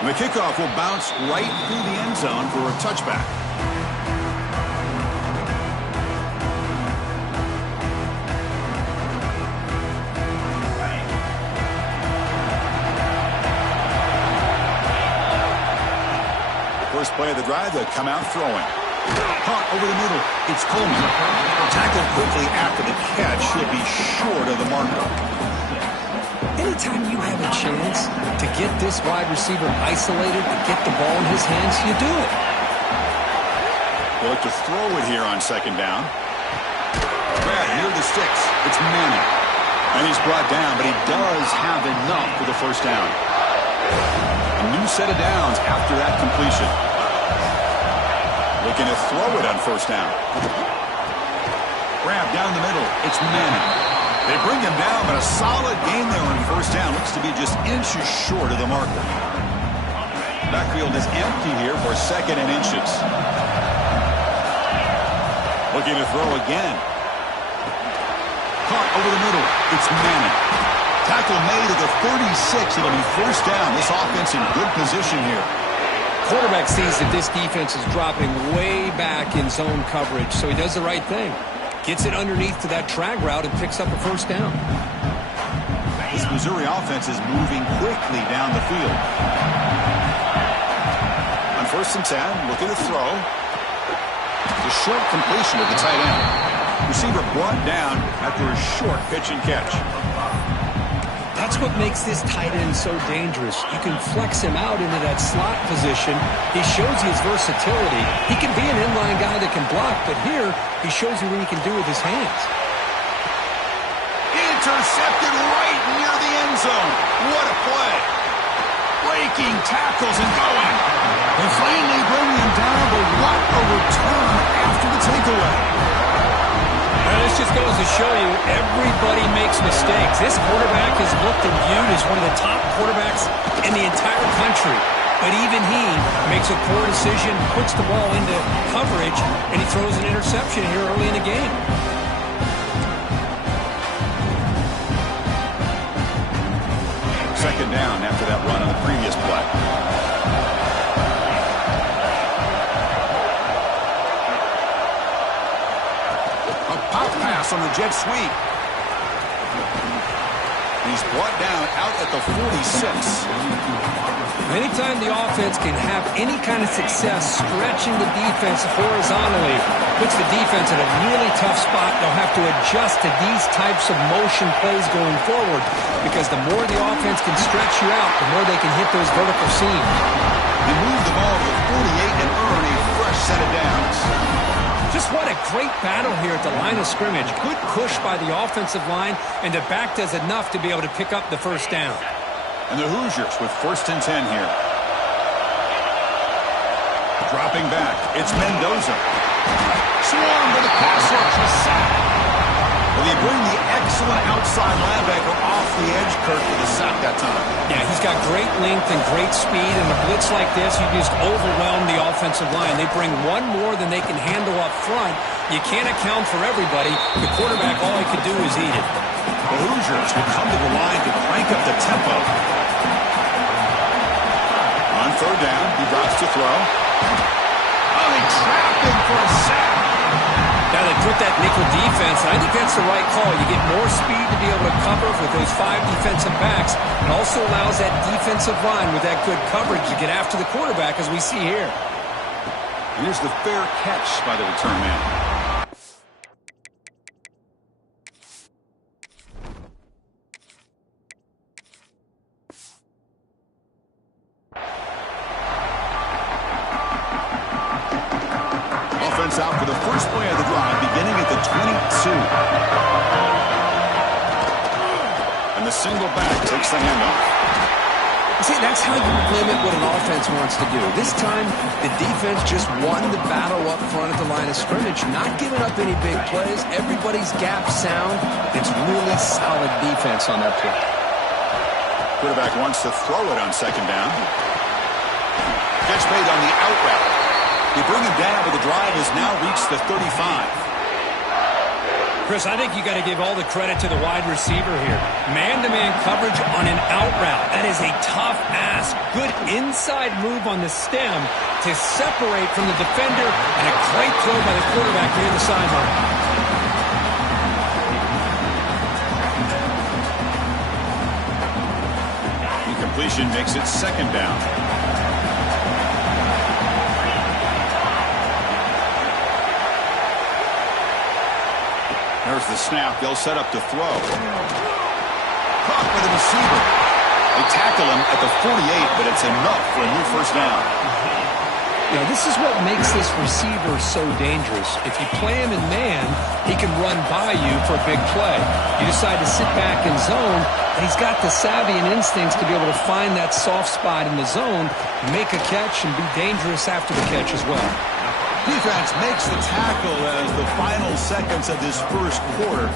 And the kickoff will bounce right through the end zone for a touchback. First play of the drive, they come out throwing. Caught over the middle. It's Coleman. Tackled quickly after the catch. Should be short of the marker. Anytime you have a chance to get this wide receiver isolated, to get the ball in his hands, you do it. They look to throw it here on second down. Grab near the sticks. It's Manning. And he's brought down, but he does have enough for the first down. A new set of downs after that completion. Looking to throw it on first down. Grab down the middle. It's Manning. They bring him down, but a solid gain there on first down. Looks to be just inches short of the marker. Backfield is empty here for second and inches. Looking to throw again. Caught over the middle. It's Manning. Tackle made at the 36. It'll be first down. This offense in good position here. Quarterback sees that this defense is dropping way back in zone coverage, so he does the right thing. Gets it underneath to that drag route and picks up a first down. This Missouri offense is moving quickly down the field. On first and 10, looking to throw. The short completion of the tight end. Receiver brought down after a short pitch and catch. That's what makes this tight end so dangerous. You can flex him out into that slot position. He shows you his versatility. He can be an inline guy that can block, but here he shows you what he can do with his hands. Intercepted right near the end zone. What a play. Breaking tackles and going. They finally bring him down, but what a return after the takeaway. This just goes to show you everybody makes mistakes. This quarterback is looked and viewed as one of the top quarterbacks in the entire country. But even he makes a poor decision, puts the ball into coverage, and he throws an interception here early in the game. Second down after that run on the previous play. On the jet sweep. He's brought down out at the 46. Anytime the offense can have any kind of success stretching the defense horizontally, puts the defense in a really tough spot. They'll have to adjust to these types of motion plays going forward because the more the offense can stretch you out, the more they can hit those vertical seams. They move the ball to the 48 and earn a fresh set of downs. Just what a great battle here at the line of scrimmage. Good push by the offensive line, and the back does enough to be able to pick up the first down. And the Hoosiers with first and 10 here. Dropping back, it's Mendoza. Swarm to the pass rush, a sack. Well, they bring the excellent outside linebacker off the edge, Kirk, with a sack that time. Yeah, he's got great length and great speed, and a blitz like this, you just overwhelm the offensive line. They bring one more than they can handle up front. You can't account for everybody. The quarterback, all he could do is eat it. The Hoosiers will come to the line to crank up the tempo. On third down, he drops to throw. Oh, they trap him for a sack. Now they put that nickel defense, and I think that's the right call. You get more speed to be able to cover with those 5 defensive backs. It also allows that defensive line with that good coverage to get after the quarterback, as we see here. Here's the fair catch by the return man. Out for the first play of the drive, beginning at the 22. And the single back takes the handoff. See, that's how you limit what an offense wants to do. This time, the defense just won the battle up front at the line of scrimmage, not giving up any big plays. Everybody's gap sound. It's really solid defense on that play. Quarterback wants to throw it on second down. Catch made on the out route. They bring him down, but the drive has now reached the 35. Chris, I think you got to give all the credit to the wide receiver here. Man-to-man coverage on an out route. That is a tough ask. Good inside move on the stem to separate from the defender, and a great throw by the quarterback near the sideline. Incompletion makes it second down. There's the snap. They'll set up to throw. Caught by the receiver. They tackle him at the 48, but it's enough for a new first down. Now, this is what makes this receiver so dangerous. If you play him in man, he can run by you for a big play. You decide to sit back in zone, and he's got the savvy and instincts to be able to find that soft spot in the zone, make a catch, and be dangerous after the catch as well. Defense makes the tackle as the final seconds of this first quarter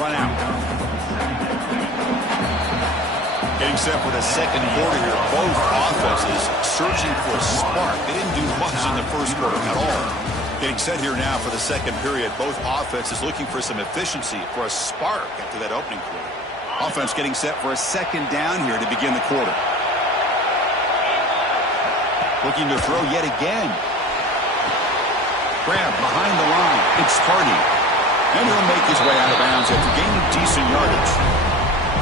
run out. Getting set for the second quarter here. Both offenses searching for a spark. They didn't do much in the first quarter at all. Getting set here now for the second period. Both offenses looking for some efficiency, for a spark after that opening quarter. Offense getting set for a second down here to begin the quarter. Looking to throw yet again. Grab behind the line. It's Hardy. And he'll make his way out of bounds after gaining decent yardage.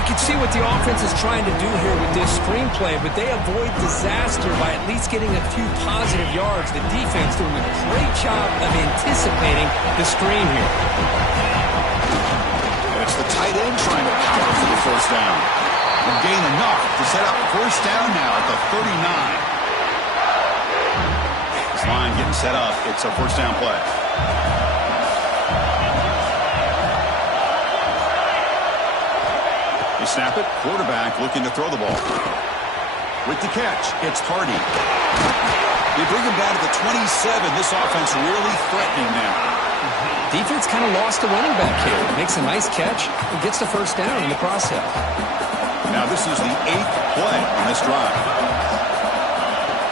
You can see what the offense is trying to do here with this screenplay, but they avoid disaster by at least getting a few positive yards. The defense doing a great job of anticipating the screen here. And it's the tight end trying to power for the first down. And gain enough to set up first down now at the 39. This line getting set up. It's a first down play. They snap it. Quarterback looking to throw the ball. With the catch, it's Hardy. They bring him down to the 27. This offense really threatening now. Defense kind of lost a running back here. Makes a nice catch and gets the first down in the process. Now this is the 8th play on this drive.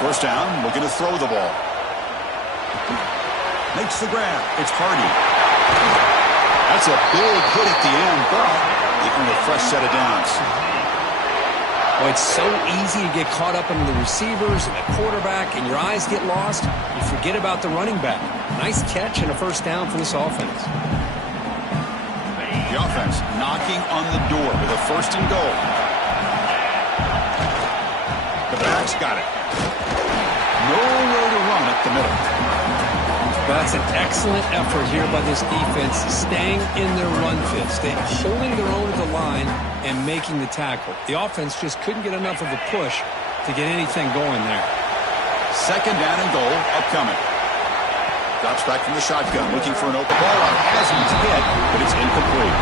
First down, looking to throw the ball. Makes the grab. It's Hardy. That's a big hit at the end, but they earn a fresh set of downs. Well, it's so easy to get caught up in the receivers and the quarterback, and your eyes get lost. You forget about the running back. Nice catch and a first down for this offense. The offense knocking on the door with a first and goal. The back's got it. Nowhere to run up the middle. That's an excellent effort here by this defense, staying in their run fit, holding their own at the line and making the tackle. The offense just couldn't get enough of a push to get anything going there. Second down and goal upcoming. Drops back from the shotgun, looking for an open ball on Hazen's hit, but it's incomplete.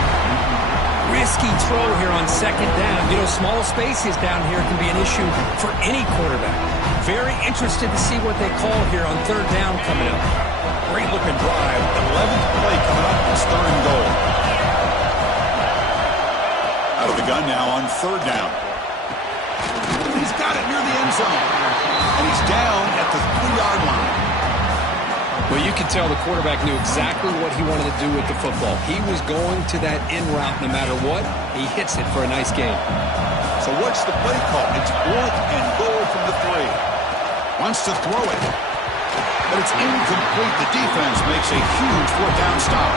Risky throw here on second down. You know, small spaces down here can be an issue for any quarterback. Very interested to see what they call here on third down coming up. Great looking drive. 11th play coming up. It's third and goal. Out of the gun now on third down. He's got it near the end zone. And he's down at the 3-yard line. Well, you can tell the quarterback knew exactly what he wanted to do with the football. He was going to that in route no matter what. He hits it for a nice gain. So what's the play call? It's fourth and goal from the 3. Wants to throw it. But it's incomplete. The defense makes a huge fourth down stop.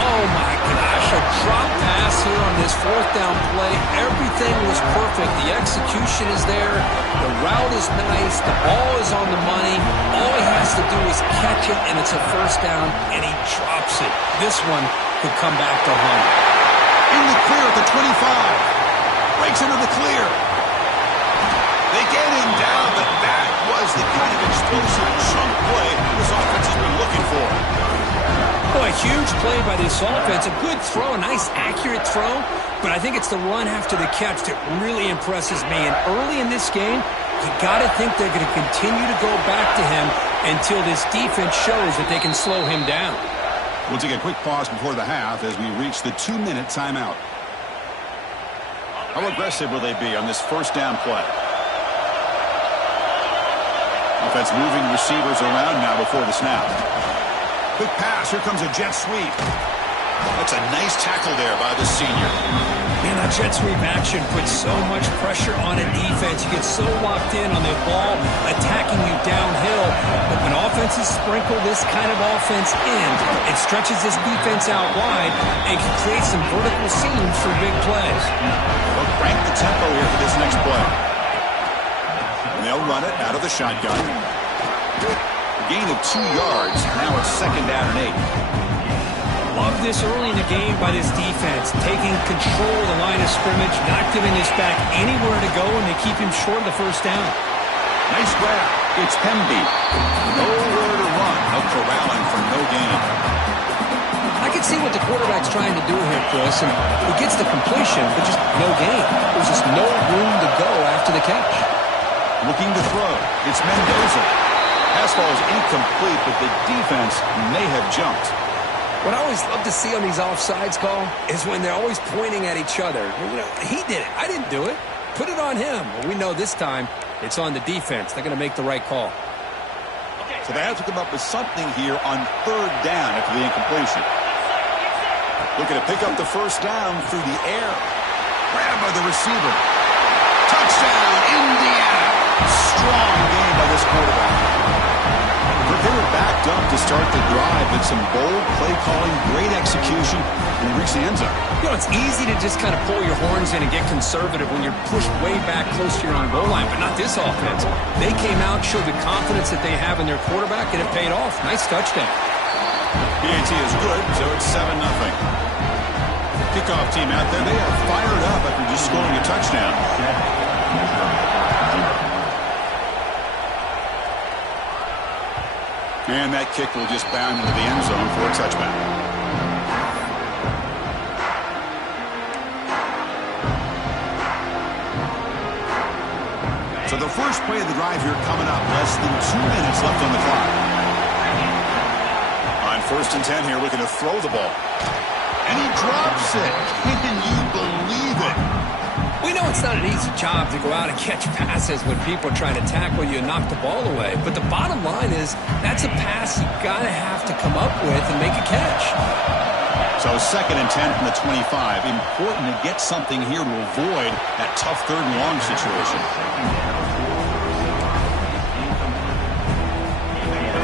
Oh, my gosh. A drop pass here on this fourth down play. Everything was perfect. The execution is there. The route is nice. The ball is on the money. All he has to do is catch it, and it's a first down, and he drops it. This one could come back to haunt. In the clear at the 25. Breaks into the clear. They get him down, but that was the kind of explosive chunk play this offense has been looking for. Oh, a huge play by this offense. A good throw, a nice accurate throw, but I think it's the run after the catch that really impresses me. And early in this game, you got to think they're going to continue to go back to him until this defense shows that they can slow him down. We'll take a quick pause before the half as we reach the 2-minute timeout. How aggressive will they be on this first down play? Offense moving receivers around now before the snap. Quick pass. Here comes a jet sweep. That's a nice tackle there by the senior. Man, that jet sweep action puts so much pressure on a defense. You get so locked in on the ball attacking you downhill. But when offenses sprinkle this kind of offense in, it stretches this defense out wide and can create some vertical seams for big plays. They'll crank the tempo here for this next play. And they'll run it out of the shotgun. A gain of 2 yards. Now it's 2nd down and 8. Love this early in the game by this defense, taking control of the line of scrimmage, not giving this back anywhere to go, and they keep him short of the first down. Nice grab. It's Mlb. Nowhere to run. No corralling for no gain. I can see what the quarterback's trying to do here, Chris, and he gets the completion, but just no gain. There's just no room to go after the catch. Looking to throw. It's Mendoza. Pass ball is incomplete, but the defense may have jumped. What I always love to see on these offsides call is when they're always pointing at each other. You know, he did it. I didn't do it. Put it on him. Well, we know this time it's on the defense. They're going to make the right call. So they have to come up with something here on 3rd down after the incompletion. Looking to pick up the first down through the air. Grab by the receiver. Touchdown, Indiana. Strong game by this quarterback. They were backed up to start the drive, but some bold play calling, great execution, and they reached the end zone. You know, it's easy to just kind of pull your horns in and get conservative when you're pushed way back close to your own goal line, but not this offense. They came out, showed the confidence that they have in their quarterback, and it paid off. Nice touchdown. PAT is good, so it's 7-0. Kickoff team out there, they are fired up after just scoring a touchdown. And that kick will just bound into the end zone for a touchback. So the first play of the drive here coming up. Less than 2 minutes left on the clock. On 1st and 10 here, looking to throw the ball. And he drops it. Can you believe it? We know it's not an easy job to go out and catch passes when people are trying to tackle you and knock the ball away. But the bottom line is that's a pass you got to have to come up with and make a catch. So 2nd and 10 from the 25. Important to get something here to avoid that tough 3rd and long situation.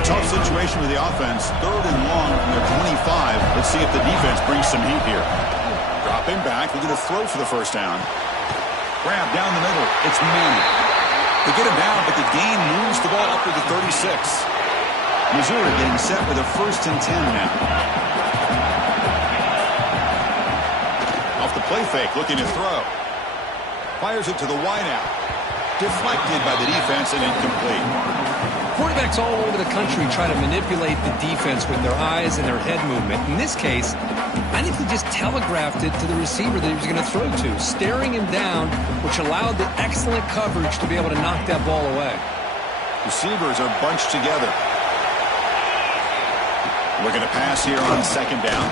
Tough situation with the offense. 3rd and long from their 25. Let's see if the defense brings some heat here. Dropping back. They're going to throw for the first down. Grab down the middle. It's Manning. They get him down, but the gain moves the ball up to the 36. Missouri getting set with a 1st and 10 now. Off the play fake, looking to throw. Fires it to the wideout. Deflected by the defense and incomplete. Quarterbacks all over the country try to manipulate the defense with their eyes and their head movement. In this case, I think he just telegraphed it to the receiver that he was going to throw to, staring him down, which allowed the excellent coverage to be able to knock that ball away. Receivers are bunched together. Looking to pass here on 2nd down.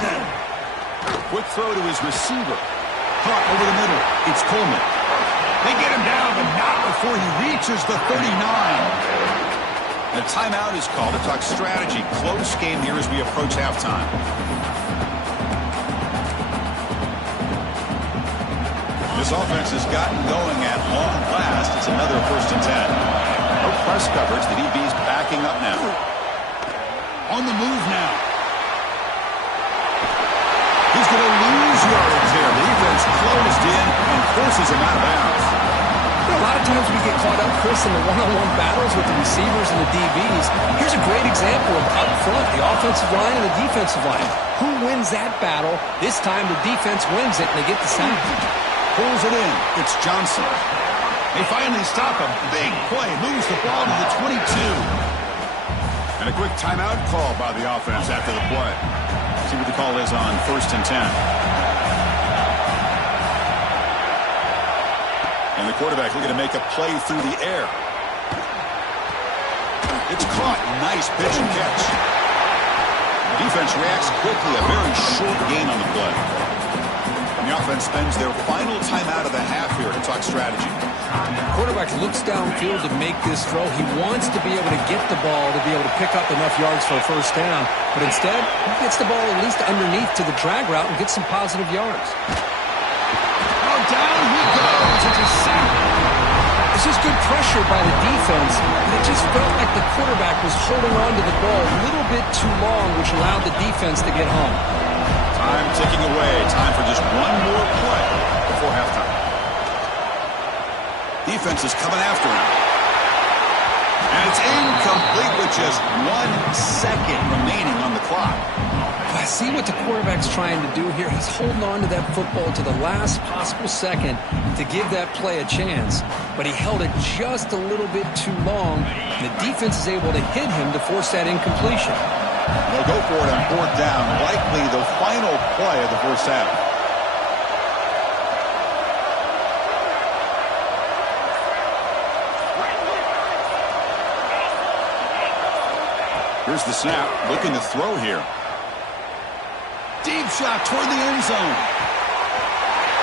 Quick throw to his receiver. Caught over the middle. It's Coleman. They get him down, but not before he reaches the 39. The timeout is called to talk strategy. Close game here as we approach halftime. This offense has gotten going at long last. It's another 1st and 10. No press coverage. The DB's backing up now. On the move now. He's going to lose yardage here. The defense closed in and forces him out of bounds. A lot of times we get caught up, Chris, in the one-on-one battles with the receivers and the DBs. Here's a great example of up front, the offensive line and the defensive line. Who wins that battle? This time the defense wins it, and they get the sack. Pulls it in. It's Johnson. They finally stop a big play. Moves the ball to the 22. And a quick timeout call by the offense after the play. See what the call is on 1st and 10. And the quarterback looking to make a play through the air. It's caught. Nice pitch and catch. The defense reacts quickly. A very short gain on the play. And the offense spends their final timeout of the half here to talk strategy. Quarterback looks downfield to make this throw. He wants to be able to get the ball to be able to pick up enough yards for a first down. But instead, he gets the ball at least underneath to the drag route and gets some positive yards. good pressure by the defense, but it just felt like the quarterback was holding on to the ball a little bit too long, which allowed the defense to get home. Time ticking away. Time for just one more play before halftime. Defense is coming after him. And it's incomplete with just 1 second remaining on the clock. I see what the quarterback's trying to do here. He's holding on to that football to the last possible second to give that play a chance. But he held it just a little bit too long. And the defense is able to hit him to force that incompletion. They'll go for it on 4th down. Likely the final play of the first half. Here's the snap. Looking to throw here. Deep shot toward the end zone.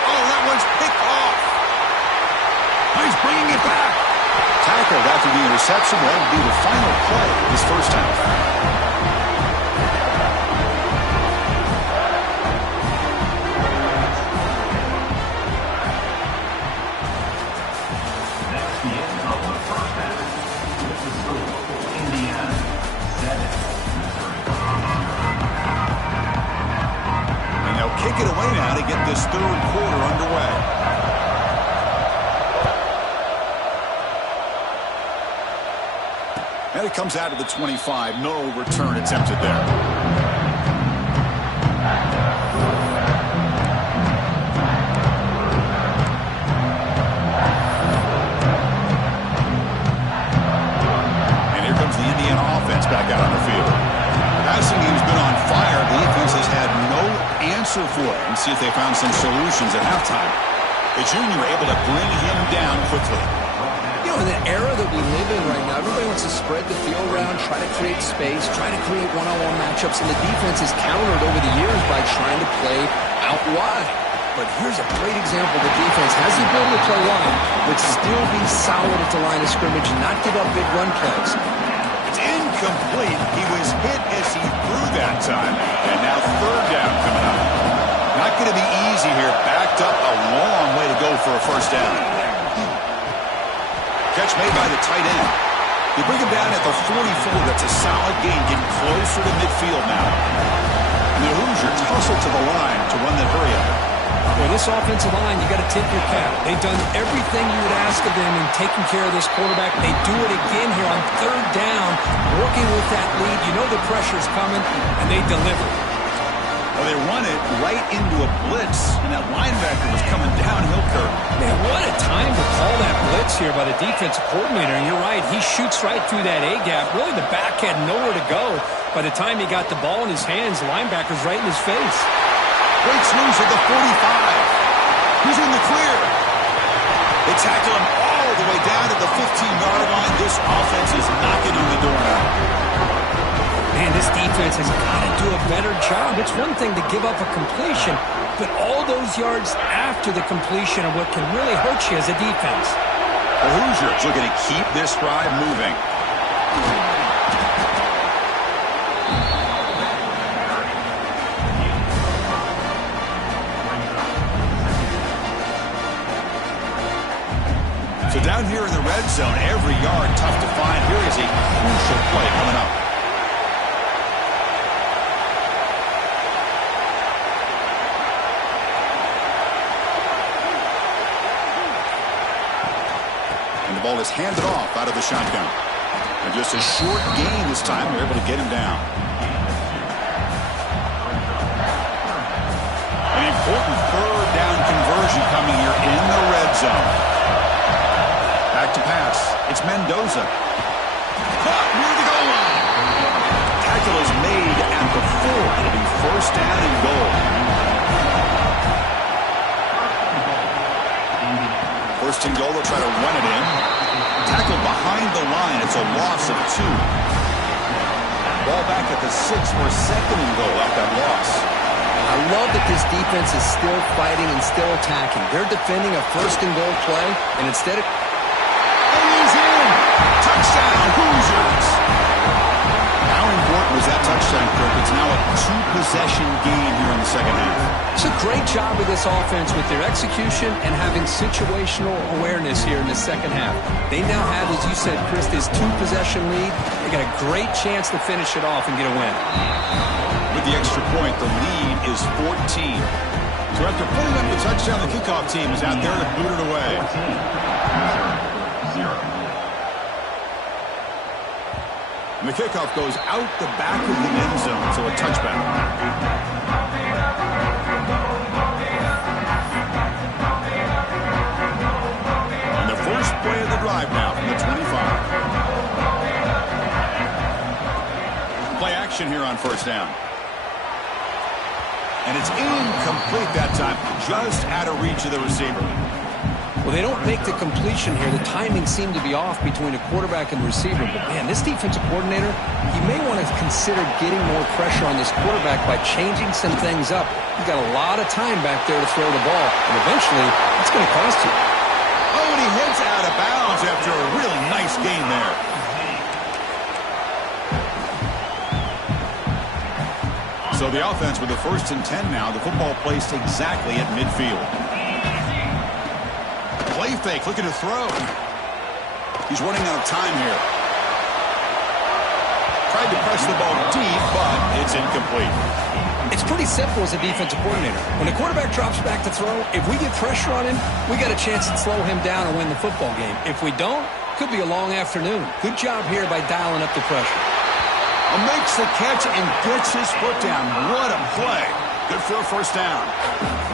Oh, that one's picked off. He's bringing it back. Tackled after the interception. That would be the final play of this first half. Kick it away now to get this third quarter underway. And it comes out of the 25. No return attempted there. And here comes the Indiana offense back out on the field. Passing game's been on fire. The defense has had no answer for it. And see if they found some solutions at halftime. The junior able to bring him down quickly. You know, in the era that we live in right now, everybody wants to spread the field around, try to create space, try to create one-on-one matchups, and the defense is countered over the years by trying to play out wide. But here's a great example. The defense has the ability to play wide, but still be solid at the line of scrimmage and not give up big run plays. Complete. He was hit as he threw that time. And now 3rd down coming up. Not going to be easy here. Backed up a long way to go for a first down. Catch made by the tight end. They bring him down at the 44. That's a solid gain. Getting closer to midfield now. And the Hoosiers hustle to the line to run that hurry up. Well, this offensive line, you got to tip your cap. They've done everything you would ask of them in taking care of this quarterback. They do it again here on 3rd down, working with that lead. You know the pressure's coming, and they deliver. Well, they run it right into a blitz, and that linebacker was coming downhill, Kirk. Man, what a time to call that blitz here by the defensive coordinator. And you're right, he shoots right through that A-gap. Really, the back had nowhere to go. By the time he got the ball in his hands, the linebacker's right in his face. Breaks loose at the 45. He's in the clear. They tackle him all the way down to the 15-yard line. This offense is knocking on the door now. Man, this defense has got to do a better job. It's one thing to give up a completion, but all those yards after the completion are what can really hurt you as a defense. The Hoosiers looking to keep this drive moving. So down here in the red zone, every yard tough to find. Here is a crucial play coming up. And the ball is handed off out of the shotgun. And just a short gain this time. They're able to get him down. An important 3rd down conversion coming here in the red zone. Back to pass. It's Mendoza. Caught near the goal line. Tackle is made at the 4. It'll be 1st down and goal. 1st and goal. They'll try to run it in. Tackle behind the line. It's a loss of 2. Ball back at the 6 for 2nd and goal out that loss. I love that this defense is still fighting and still attacking. They're defending a 1st and goal play, and instead of... And he's in! Touchdown, Hoosiers! Now important Was that touchdown, Kirk? It's now a two-possession game here in the second half. It's a great job of this offense with their execution and having situational awareness here in the second half. They now have, as you said, Chris, this two-possession lead. They got a great chance to finish it off and get a win. With the extra point, the lead is 14. So after putting up the touchdown, the kickoff team is out there to boot it away. 0. And the kickoff goes out the back of the end zone, so a touchback. And the first play of the drive now from the 25. Play action here on first down. And it's incomplete that time, just out of reach of the receiver. Well, they don't make the completion here. The timing seemed to be off between a quarterback and receiver. But, man, this defensive coordinator, he may want to consider getting more pressure on this quarterback by changing some things up. He's got a lot of time back there to throw the ball, and eventually it's going to cost you. Oh, and he heads out of bounds after a really nice gain there. So the offense with the 1st and 10 now. The football placed exactly at midfield. Play fake, looking to throw. He's running out of time here. Tried to press the ball deep, but it's incomplete. It's pretty simple as a defensive coordinator. When the quarterback drops back to throw, if we get pressure on him, we got a chance to slow him down and win the football game. If we don't, could be a long afternoon. Good job here by dialing up the pressure. Makes the catch and gets his foot down. What a play. Good for a first down.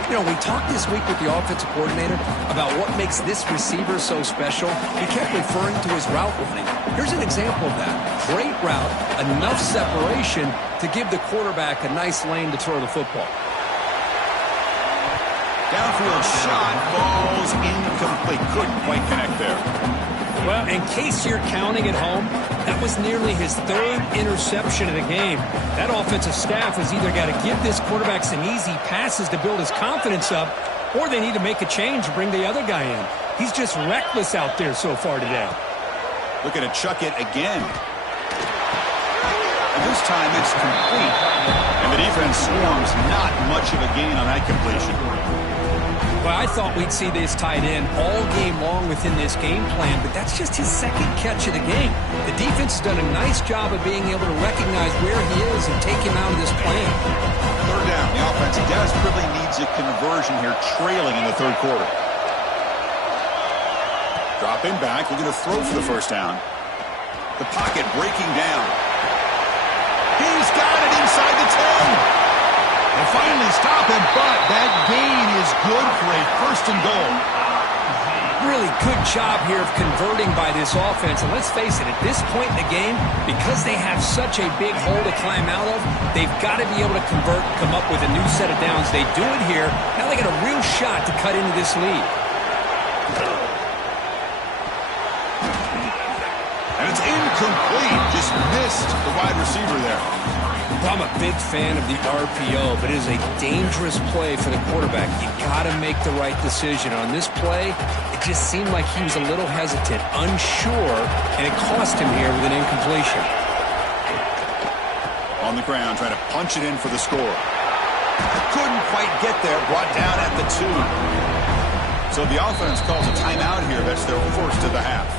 You know, we talked this week with the offensive coordinator about what makes this receiver so special. He kept referring to his route running. Here's an example of that. Great route, enough separation to give the quarterback a nice lane to throw the football. Downfield shot falls incomplete. Couldn't quite connect there. Well, in case you're counting at home, that was nearly his 3rd interception of the game. That offensive staff has either got to give this quarterback some easy passes to build his confidence up, or they need to make a change and bring the other guy in. He's just reckless out there so far today. Looking to chuck it again. And this time it's complete. And the defense swarms. Not much of a gain on that completion. Well, I thought we'd see this tight end all game long within this game plan, but that's just his 2nd catch of the game. The defense has done a nice job of being able to recognize where he is and take him out of this plan. 3rd down. The offense desperately needs a conversion here, trailing in the 3rd quarter. Dropping back, looking to throw for the first down. The pocket breaking down. He's got it inside the 10. They finally stop him, but that gain is good for a 1st and goal. Really good job here of converting by this offense. And let's face it, at this point in the game, because they have such a big hole to climb out of, they've got to be able to convert, come up with a new set of downs. They do it here. Now they got a real shot to cut into this lead. And it's incomplete. Just missed the wide receiver there. I'm a big fan of the RPO, but it is a dangerous play for the quarterback. You got to make the right decision. On this play, it just seemed like he was a little hesitant, unsure, and it cost him here with an incompletion. On the ground, trying to punch it in for the score. Couldn't quite get there, brought down at the 2. So the offense calls a timeout here. That's their 1st of the half.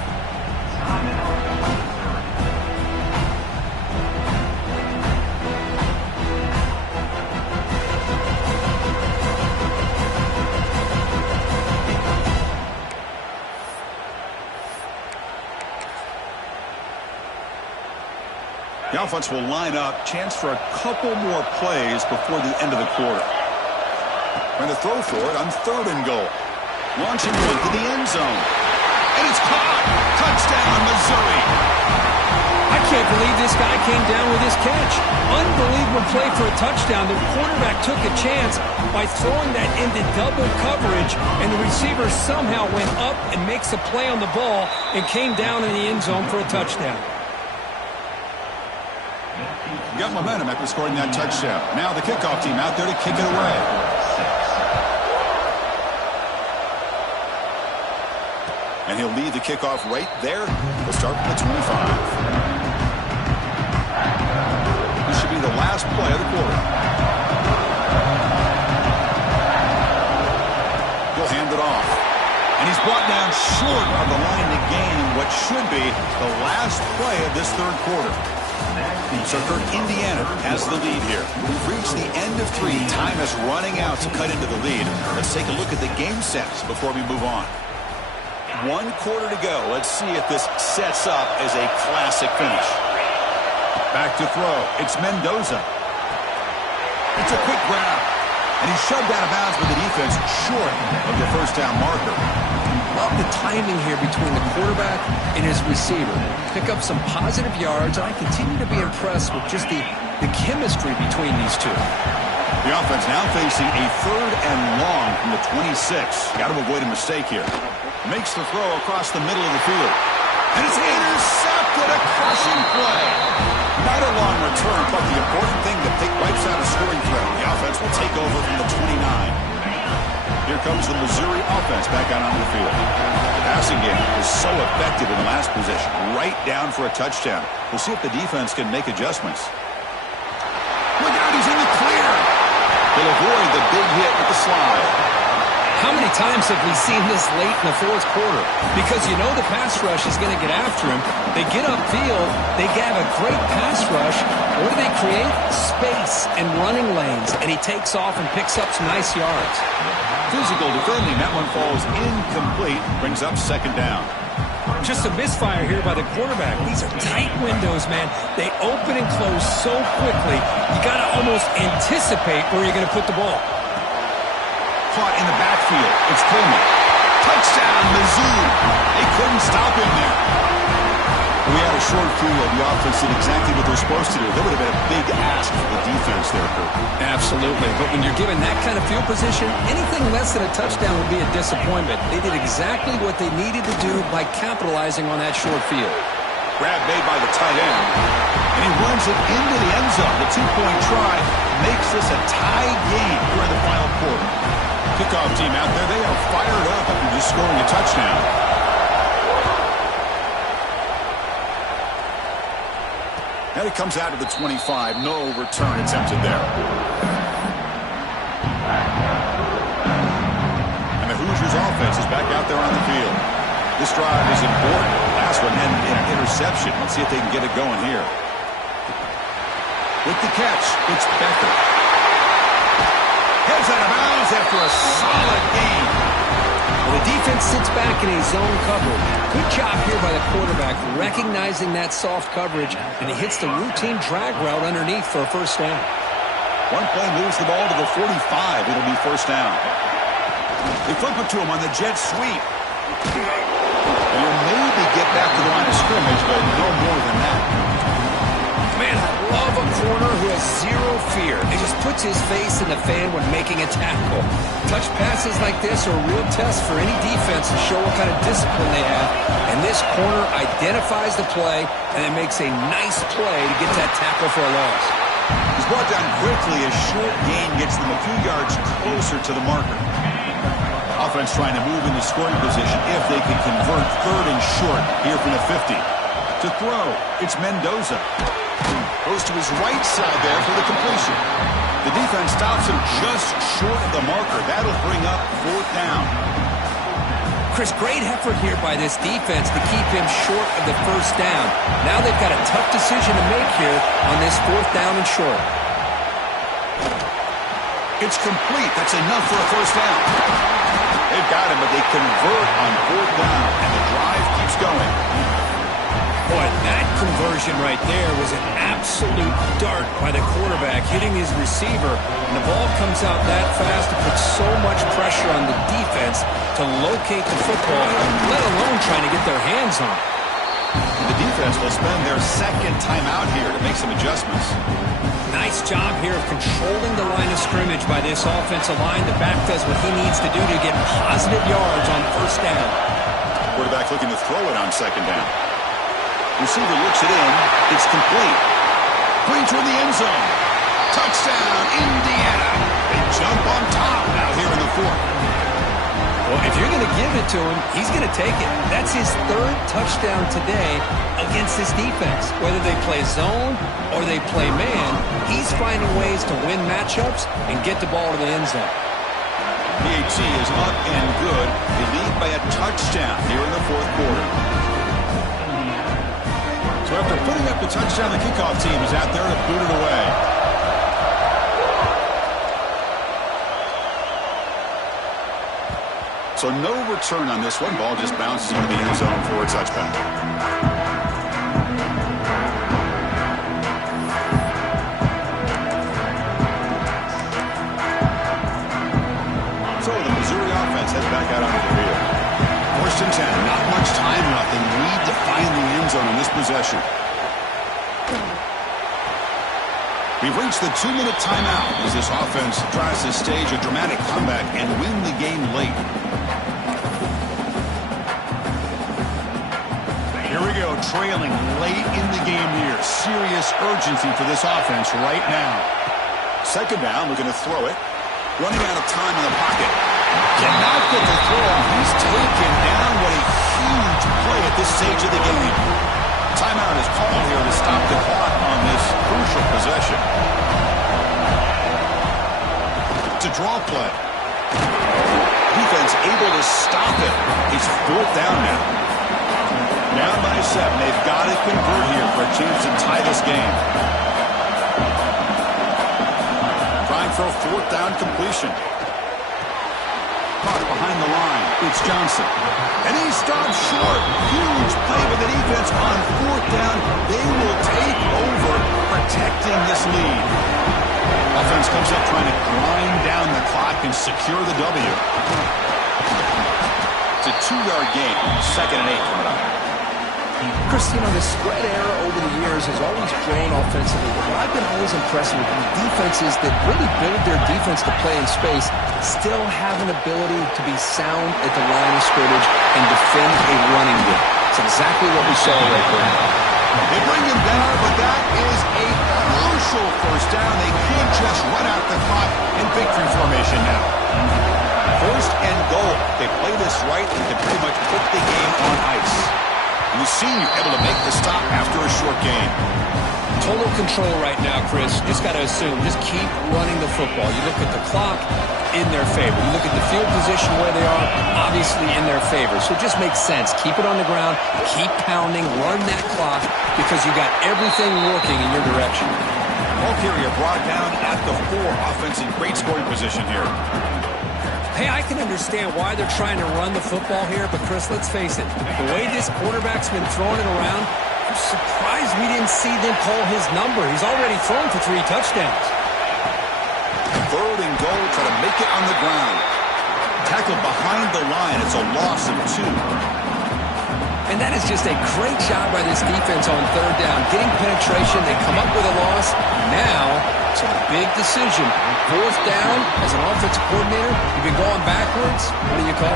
The offense will line up. Chance for a couple more plays before the end of the quarter. Trying to throw for it on 3rd and goal. Launching one to the end zone. And it's caught. Touchdown, Missouri. I can't believe this guy came down with this catch. Unbelievable play for a touchdown. The quarterback took a chance by throwing that into double coverage, and the receiver somehow went up and makes a play on the ball and came down in the end zone for a touchdown. Got momentum after scoring that touchdown. Now the kickoff team out there to kick it away. And he'll lead the kickoff right there. We'll start with the 25. be the last play of the quarter. He'll hand it off. And he's brought down short of the line to gain what should be the last play of this third quarter. So Indiana has the lead here. We've reached the end of 3. Time is running out to cut into the lead. Let's take a look at the game sets before we move on. 1 quarter to go. Let's see if this sets up as a classic finish. Back to throw. It's Mendoza. It's a quick grab. And he's shoved out of bounds with the defense short of the first down marker. Love the timing here between the quarterback and his receiver. Pick up some positive yards, and I continue to be impressed with just the chemistry between these two. The offense now facing a 3rd and long from the 26. Got to avoid a mistake here. Makes the throw across the middle of the field. And it's intercepted. A crushing play. Not a long return, but the important thing to pick wipes out a scoring threat. The offense will take over from the 29. Here comes the Missouri offense back out onto the field. The passing game was so effective in the last possession. Right down for a touchdown. We'll see if the defense can make adjustments. Look out, he's in the clear. He'll avoid the big hit with the slide. How many times have we seen this late in the fourth quarter? Because you know the pass rush is going to get after him. They get upfield, they have a great pass rush. What do they create? Space and running lanes. And he takes off and picks up some nice yards. Physical defending. That one falls incomplete. Brings up 2nd down. Just a misfire here by the quarterback. These are tight windows, man. They open and close so quickly. You got to almost anticipate where you're going to put the ball. Caught in the backfield. It's Coleman. Touchdown, Mizzou. They couldn't stop him there. We had a short field. The offense did exactly what they're supposed to do. That would have been a big ask for the defense there, Kurt. Absolutely. But when you're given that kind of field position, anything less than a touchdown would be a disappointment. They did exactly what they needed to do by capitalizing on that short field. Grab made by the tight end. And he runs it into the end zone. The 2-point try makes this a tie game during the final quarter. Kickoff team out there, they are fired up after just scoring a touchdown. And it comes out of the 25. No return attempted there. And the Hoosiers offense is back out there on the field. This drive is important. Last one ended in an interception. Let's see if they can get it going here. With the catch, it's Becker. Heads out of bounds after a solid game. Well, the defense sits back in a zone cover. Good job here by the quarterback recognizing that soft coverage, and he hits the routine drag route underneath for a first down. One play moves the ball to the 45. It'll be first down. They flip it to him on the jet sweep. And he'll maybe get back to the line of scrimmage, but no more than that. Man, I love a corner who has zero fear. He just puts his face in the fan when making a tackle. Touch passes like this are a real test for any defense to show what kind of discipline they have. And this corner identifies the play and then makes a nice play to get that tackle for a loss. He's brought down quickly. A short gain gets them a few yards closer to the marker. Offense trying to move into scoring position if they can convert 3rd and short here from the 50. To throw, it's Mendoza. Goes to his right side there for the completion. The defense stops him just short of the marker. That'll bring up 4th down. Chris, great effort here by this defense to keep him short of the first down. Now they've got a tough decision to make here on this 4th down and short. It's complete. That's enough for a first down. They've got him, but they convert on 4th down, and the drive keeps going. Boy, that conversion right there was an absolute dart by the quarterback hitting his receiver, and the ball comes out that fast to put so much pressure on the defense to locate the football, let alone trying to get their hands on it. The defense will spend their 2nd time out here to make some adjustments. Nice job here of controlling the line of scrimmage by this offensive line. The back does what he needs to do to get positive yards on first down. Quarterback looking to throw it on 2nd down. Receiver looks it in. It's complete. Going toward the end zone. Touchdown, Indiana. They jump on top now here in the 4th. Well, if you're going to give it to him, he's going to take it. That's his third touchdown today against this defense. Whether they play zone or they play man, he's finding ways to win matchups and get the ball to the end zone. PAT is up and good. They lead by a touchdown here in the fourth quarter. So after putting up the touchdown, the kickoff team is out there to boot it away. So no return on this one. Ball just bounces into the end zone for a touchback. So the Missouri offense heads back out onto the field. First and 10. Not much time left. They need to find the end zone in this possession. We've reached the 2-minute timeout as this offense tries to stage a dramatic comeback and win the game late. Here we go, trailing late in the game here. Serious urgency for this offense right now. Second down, looking to throw it. Running out of time in the pocket. Cannot get the throw off. He's taken down. What a huge play at this stage of the game. Timeout is called here to stop the clock on this crucial possession. It's a draw play. Defense able to stop it. It's fourth down now. Down by 7. They've got to convert here for a chance to tie this game. Trying for a fourth down completion. Caught behind the line. It's Johnson. And he stops short. Huge play with the defense on fourth down. They will take over protecting this lead. Offense comes up trying to grind down the clock and secure the W. It's a 2-yard gain. Second and 8 coming up. Chris, the spread era over the years has always grown offensively. But what I've been always impressed with defenses that really build their defense to play in space still have an ability to be sound at the line of scrimmage and defend a running game. It's exactly what we saw right there. They bring him down, but that is a crucial first down. They can't just run out the clock in victory formation now. First and goal. They play this right and can pretty much put the game on ice. And the senior able to make the stop after a short game. Total control right now, Chris. Just got to assume. Just keep running the football. You look at the clock, in their favor. You look at the field position where they are, obviously in their favor. So it just makes sense. Keep it on the ground. Keep pounding. Run that clock because you got everything working in your direction. Ball carrier brought down at the 4. Offense in great scoring position here. Hey, I can understand why they're trying to run the football here, but Chris, let's face it, the way this quarterback's been throwing it around, I'm surprised we didn't see them call his number. He's already thrown for 3 touchdowns. Third and goal, try to make it on the ground. Tackled behind the line. It's a loss of 2. And that is just a great job by this defense on third down. Getting penetration, they come up with a loss. Now, it's a big decision. Fourth down, as an offensive coordinator, you've been going backwards. What do you call?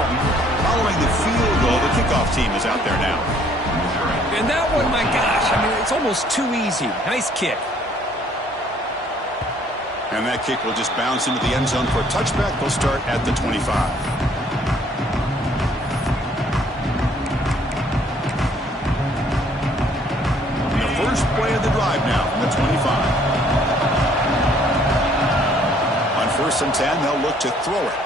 Following the field goal, the kickoff team is out there now. And that one, my gosh, I mean, it's almost too easy. Nice kick. And that kick will just bounce into the end zone for a touchback. They'll start at the 25. First play of the drive now from the 25. On first and 10, they'll look to throw it.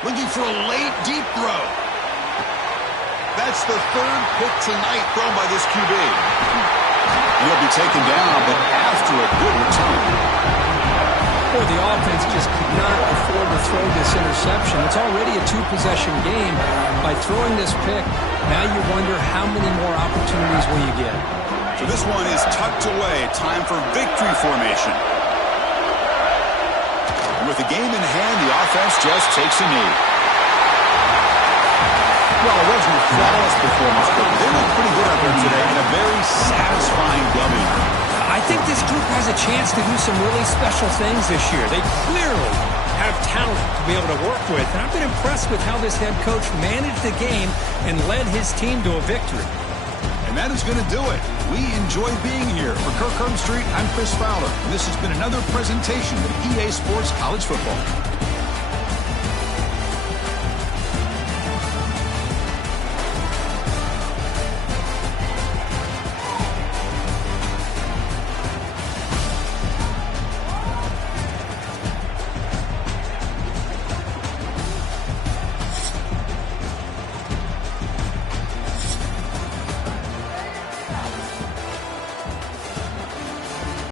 Looking for a late, deep throw. That's the third pick tonight thrown by this QB. He'll be taken down, but after a good return. Boy, the offense just could not afford to throw this interception. It's already a 2-possession game. By throwing this pick, now you wonder how many more opportunities will you get. So this one is tucked away. Time for victory formation. And with the game in hand, the offense just takes a knee. Well, it wasn't a flawless performance, but they looked pretty good out there today in a very satisfying W. I think this group has a chance to do some really special things this year. They clearly have talent to be able to work with. And I've been impressed with how this head coach managed the game and led his team to a victory. And that is going to do it. We enjoy being here. For Kirk Street, I'm Chris Fowler. And this has been another presentation of EA Sports College Football.